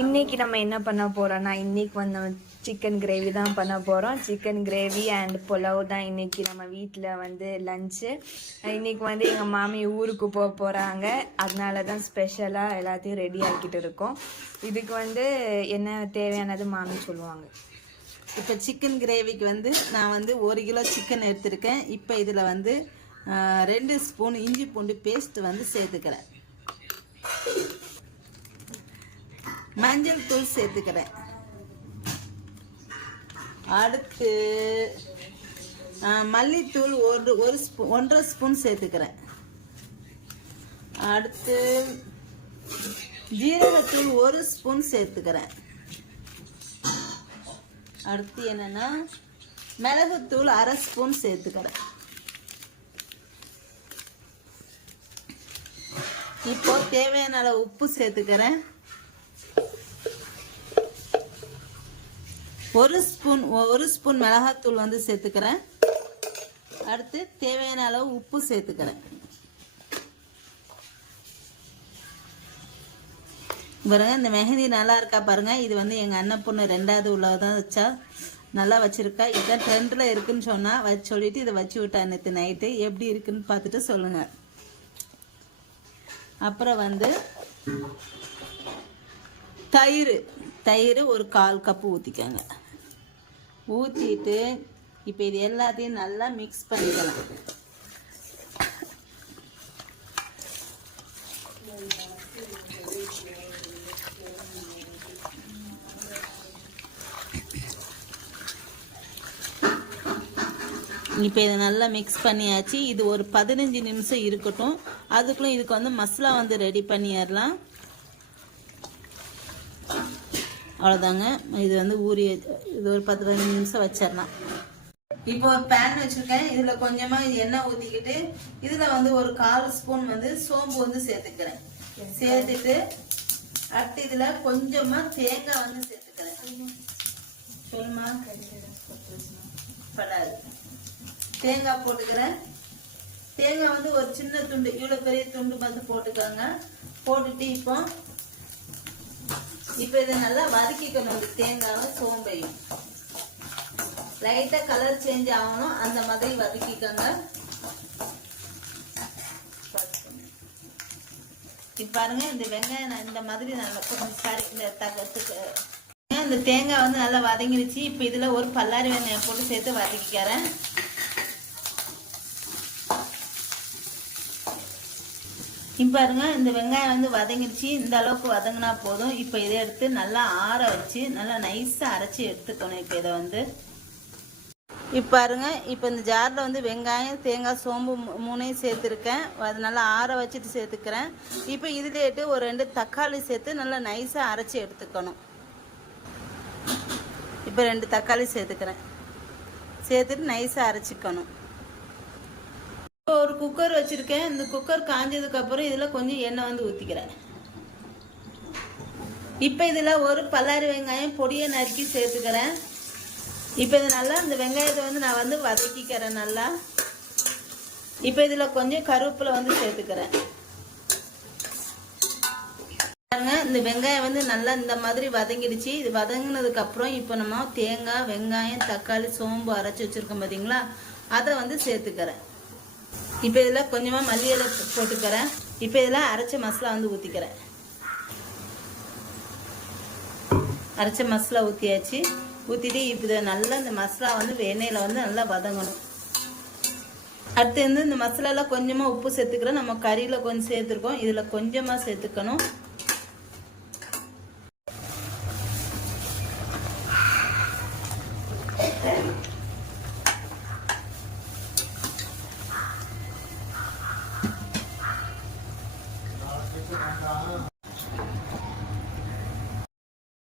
இன்னைக்கு நம்ம என்ன பண்ண போகிறோன்னா இன்னைக்கு வந்து சிக்கன் கிரேவி தான் பண்ண போகிறோம். சிக்கன் கிரேவி அண்ட் புலாவ் தான் இன்னைக்கு நம்ம வீட்டில் வந்து லஞ்சு. இன்னைக்கு வந்து எங்கள் மாமி ஊருக்கு போக போகிறாங்க, அதனால தான் ஸ்பெஷலாக எல்லாத்தையும் ரெடி ஆக்கிட்டு இருக்கோம். இதுக்கு வந்து என்ன தேவையானது மாமி சொல்லுவாங்க. இப்போ சிக்கன் கிரேவிக்கு வந்து நான் வந்து 1 கிலோ சிக்கன் எடுத்திருக்கேன். இப்போ இதில் வந்து 2 ஸ்பூன் இஞ்சி பூண்டு பேஸ்ட் வந்து சேர்த்துக்கிறேன். மஞ்சள் தூள் சேர்த்துக்கிறேன். அடுத்து மல்லித்தூள் 1.5 ஸ்பூன் சேர்த்துக்கிறேன். அடுத்து ஜீரகத்தூள் 1 ஸ்பூன் சேர்த்துக்கிறேன். அடுத்து என்னன்னா மிளகுத்தூள் 1/2 ஸ்பூன் சேர்த்துக்கிறேன். இப்போ தேவையான அளவு உப்பு சேர்த்துக்கிறேன். 1 ஸ்பூன் மிளகாத்தூள் வந்து சேர்த்துக்கிறேன். அடுத்து தேவையான அளவு உப்பு சேர்த்துக்கிறேன். பாருங்க, இந்த மெஹந்தி நல்லா இருக்கா பாருங்க. இது வந்து எங்கள் அண்ணன் பொண்ணு 2வது உள்ளதான் வச்சா, நல்லா வச்சிருக்கா. இதுதான் ட்ரெண்டில் இருக்குன்னு சொன்னால் சொல்லிட்டு இதை வச்சு விட்டா நேற்று நைட்டு. எப்படி இருக்குன்னு பார்த்துட்டு சொல்லுங்க. அப்புறம் வந்து தயிர் 1/4 கப்பு ஊற்றிக்கோங்க. ஊற்றிட்டு இப்போ இது எல்லாத்தையும் நல்லா மிக்ஸ் பண்ணிக்கலாம். இப்போ இதை நல்லா மிக்ஸ் பண்ணியாச்சு. இது ஒரு 15 நிமிஷம் இருக்கட்டும். அதுக்குள்ளே இதுக்கு வந்து மசாலா வந்து ரெடி பண்ணிடலாம். அவ்வளோதாங்க. இது வந்து இது ஒரு 10-15 நிமிஷம் வச்சிடலாம். இப்போ ஒரு பேன் வச்சுருக்கேன். இதில் கொஞ்சமாக எண்ணெய் ஊற்றிக்கிட்டு இதில் வந்து ஒரு 1/4 ஸ்பூன் வந்து சோம்பு வந்து சேர்த்துக்கிறேன். சேர்த்துட்டு அடுத்து இதில் கொஞ்சமாக தேங்காய் வந்து சேர்த்துக்கிறேன். சொல்லுமா படாது. தேங்காய் போட்டுக்கிறேன். தேங்காய் வந்து ஒரு சின்ன துண்டு, இவ்வளோ பெரிய துண்டு வந்து போட்டுக்கோங்க. போட்டுட்டு இப்போ இதை நல்லா வதக்கிக்கணும். இந்த தேங்காயும் சோம்பையும் லைட்டாக கலர் சேஞ்ச் ஆகணும், அந்த மாதிரி வதக்கிக்கோங்க. இப்போ பாருங்க, இந்த வெங்காயம் நான் இந்த மாதிரி நல்லா இந்த தேங்காய் வந்து நல்லா வதங்கிடுச்சு. இப்போ இதில் ஒரு பல்லாரி வெங்காயம் போட்டு சேர்த்து வதக்கிக்கிறேன். இப்போ பாருங்க, இந்த வெங்காயம் வந்து வதங்கிடுச்சு. இந்த அளவுக்கு வதங்கினா போதும். இப்போ இதை எடுத்து நல்லா ஆற வச்சு நல்லா நைஸாக அரைச்சி எடுத்துக்கணும். இப்போ இதை வந்து இப்போ பாருங்க, இப்போ இந்த ஜாரில் வந்து வெங்காயம் தேங்காய் சோம்பு 3ஐயும் சேர்த்துருக்கேன். அது நல்லா ஆற வச்சுட்டு சேர்த்துக்கிறேன். இப்போ இதுலேட்டு ஒரு 2 தக்காளி சேர்த்து நல்லா நைஸாக அரைச்சி எடுத்துக்கணும். இப்போ 2 தக்காளி சேர்த்துக்கிறேன். சேர்த்துட்டு நைஸாக அரைச்சிக்கணும். இப்போ ஒரு குக்கர் வச்சுருக்கேன். இந்த குக்கர் காஞ்சதுக்கப்புறம் இதில் கொஞ்சம் எண்ணெய் வந்து ஊற்றிக்கிறேன். இப்போ இதில் ஒரு பல்லாரி வெங்காயம் பொடியை நறுக்கி சேர்த்துக்கிறேன். இப்போ இது நல்லா இந்த வெங்காயத்தை வந்து நான் வந்து வதக்கிக்கிறேன் நல்லா. இப்போ இதில் கொஞ்சம் கருவேப்பிலை வந்து சேர்த்துக்கிறேன். பாருங்க, இந்த வெங்காயம் வந்து நல்லா இந்த மாதிரி வதங்கிடுச்சு. இது வதங்கினதுக்கப்புறம் இப்போ நம்ம தேங்காய் வெங்காயம் தக்காளி சோம்பு அரைச்சி வச்சுருக்கோம் பார்த்தீங்களா, அதை வந்து சேர்த்துக்கிறேன். இப்போ இதில் கொஞ்சமாக மல்லி இலை போட்டுக்கிறேன். இப்போ இதில் அரைச்ச மசாலா வந்து ஊற்றிக்கிறேன். அரைச்ச மசாலா ஊற்றியாச்சு. ஊற்றிட்டு இப்போ இதை நல்லா இந்த மசாலா வந்து எண்ணெயில் வந்து நல்லா வதங்கணும். அடுத்து வந்து இந்த மசாலாவில் கொஞ்சமாக உப்பு சேர்த்துக்கிறேன். நம்ம கறியில் கொஞ்சம் சேர்த்துருக்கோம், இதில் கொஞ்சமாக சேர்த்துக்கணும்.